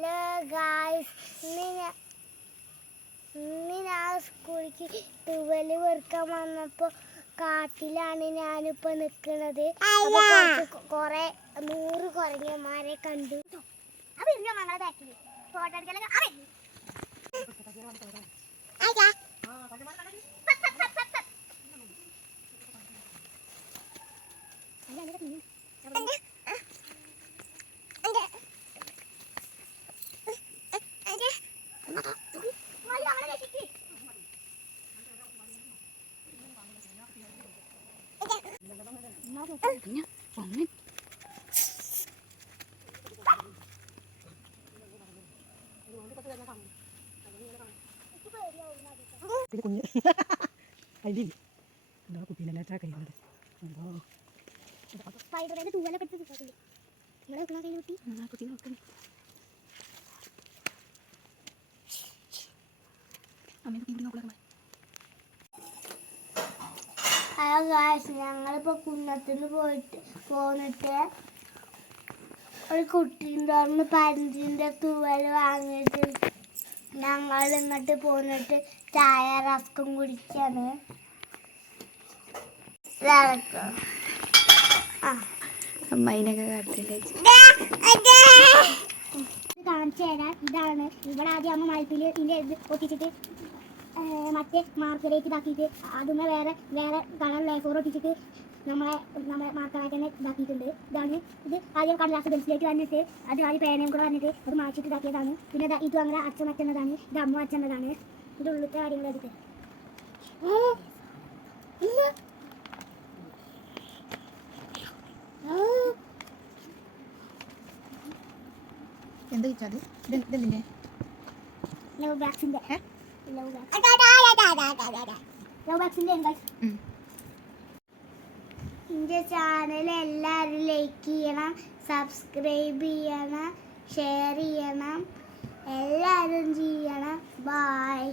Hello guys ഇന്ന് ഞാൻ സ്കൂളിലേക്ക് തുവൽ വെറുക്കാൻ വന്നപ്പോൾ കാട്ടിലാണ് ഞാനിപ്പോൾ നിൽക്കുന്നത് കുറേ നൂറ് കുരങ്ങന്മാരെ കണ്ടു. അവരുണ്ടോ മകളെ ബാക്കിൽ ഫോട്ടോ എടുക്കലൊക്കെ അവൻ പിന്നെ കുഞ്ഞ് അതിൽ എന്താ കുട്ടീനെ എല്ലാ കഴിയുന്നത് എന്തോ തൂവലൊക്കെ എടുത്ത് കുട്ടി ആ കുട്ടി നോക്കണം അമ്മ കുട്ടി നോക്കണം ഹലോ ഗായ്സ് ഞങ്ങളിപ്പോൾ കുന്നത്തുനിന്ന് പോയിട്ട് പോന്നിട്ട് ഒരു കുട്ടീന്റെ അവിടുന്ന് പഞ്ചിന്റെ തൂവൽ വാങ്ങിയിട്ട് ഞങ്ങൾ ഇങ്ങോട്ട് പോന്നിട്ട് ചായ റസ്കും കുടിക്കാണ്. കാട്ടില്ലേ കാണിച്ചു തരാം. ഇതാണ്. ഇവിടെ ആദ്യം അമ്മ മഴപ്പിൽ ഇതിന്റെ ഇത് ഒട്ടിച്ചിട്ട് ഏ, മറ്റേ മാർക്കറിലേക്ക് ഇതാക്കിയിട്ട് അതിന് വേറെ വേറെ കളർ ലേഫോർ ഒട്ടിച്ചിട്ട് നമ്മളെ നമ്മളെ മാർക്കറായിട്ട് തന്നെ ഇതാക്കിയിട്ടുണ്ട്. ഇതാണ് ഇത് ആദ്യം കടലാസ് പെൻസിലേക്ക് വന്നിട്ട് അത് ആദ്യം പേനയും കൂടെ വന്നിട്ട് അത് മാച്ചിട്ട് ഇതാക്കിയതാണ്. പിന്നെ ഇത് അങ്ങനെ അച്ഛൻ അച്ഛനതാണ് ഇത് അമ്മ അച്ഛനതാണ് ഇത് ഉള്ളിലത്തെ കാര്യങ്ങളെടുത്ത് എന്താ ചോദിച്ചാൽ ഇതെന്തിന്റെ ലവ് ബാക്സിന്റെ ബാക്സിന്റെ ചാനൽ എല്ലാവരും ലൈക്ക് ചെയ്യണം സബ്സ്ക്രൈബ് ചെയ്യണം ഷെയർ ചെയ്യണം. എല്ലാവരും ചെയ്യണം. ബായ്